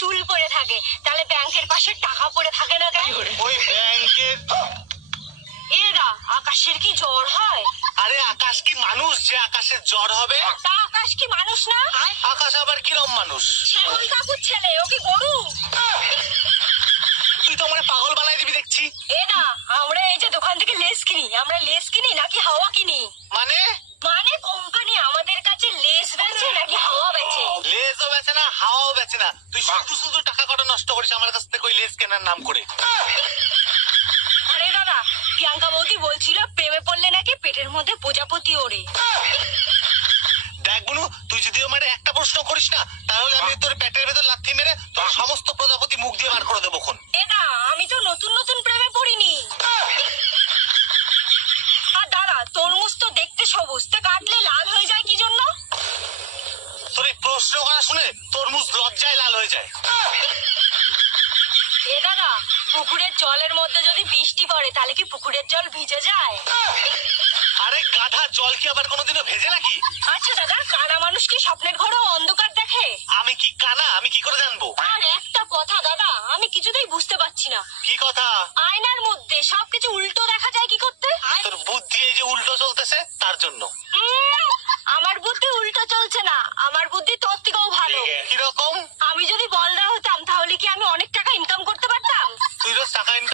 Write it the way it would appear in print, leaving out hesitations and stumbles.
চুল পড়ে থাকে, তাহলে ব্যাংকের পাশে টাকা পড়ে থাকে না কেন? ওই ব্যাংকের এরা আকাশের কি জ্বর হয়? আরে আকাশ কি মানুষ যে আকাশের জ্বর হবে? তা আকাশ কি মানুষ না? আকাশ আবার কিরম মানুষ? শ্যামল কাকুর ছেলে, ও কি গরু? তুই তো আমার পাগল বানাই দিবি দেখছি। এরা আমরা এই যে দোকান থেকে লেস কিনি, আমরা লেস কিনি নাকি হাওয়া কিনি? মানে মানে কোম্পানি আমাদের কাছে লেস বেচে নাকি হাওয়া বেচে? লেজও বেচে না, হাওয়াও বেচে না। তুই শুধু শুধু টাকা কটা নষ্ট করিস আমার কাছ থেকে ওই লেজ কেনার নাম করে। আরে দাদা, প্রিয়াঙ্কা বৌদি বলছিল প্রেমে পড়লে নাকি পেটের মধ্যে প্রজাপতি ওড়ে। দেখ বুনু, তুই যদি আমার একটা প্রশ্ন করিস না, তাহলে আমি তোর পেটের ভেতর লাথি মেরে তোর সমস্ত প্রজাপতি মুখ দিয়ে বার করে দেবো খন। এদা, আমি তো নতুন নতুন প্রেমে পড়িনি। আর দাদা, তরমুজ তো দেখতে সবুজ, তা কাটলে লাল হয়ে যায় কি জন্য? তোর এই প্রশ্ন করা শুনে তরমুজ লজ্জায় লাল হয়ে যায়। এ দাদা, পুকুরের জলের মধ্যে যদি বৃষ্টি পড়ে তাহলে কি পুকুরের জল ভিজে যায়? আরে গাধা, জল কি আবার কোনোদিনও ভেজে নাকি? আচ্ছা দাদা, কানা মানুষ কি স্বপ্নের ঘরেও অন্ধকার দেখে? আমি কি কানা? আমি কি করে জানবো? আর একটা কথা দাদা, আমি কিছুতেই বুঝতে পারছি না, কি কথা? আয়নার মধ্যে সবকিছু উল্টো দেখা যায় কি করতে? তোর বুদ্ধি এই যে উল্টো চলতেছে তার জন্য। আমার বুদ্ধি উল্টো চলছে না,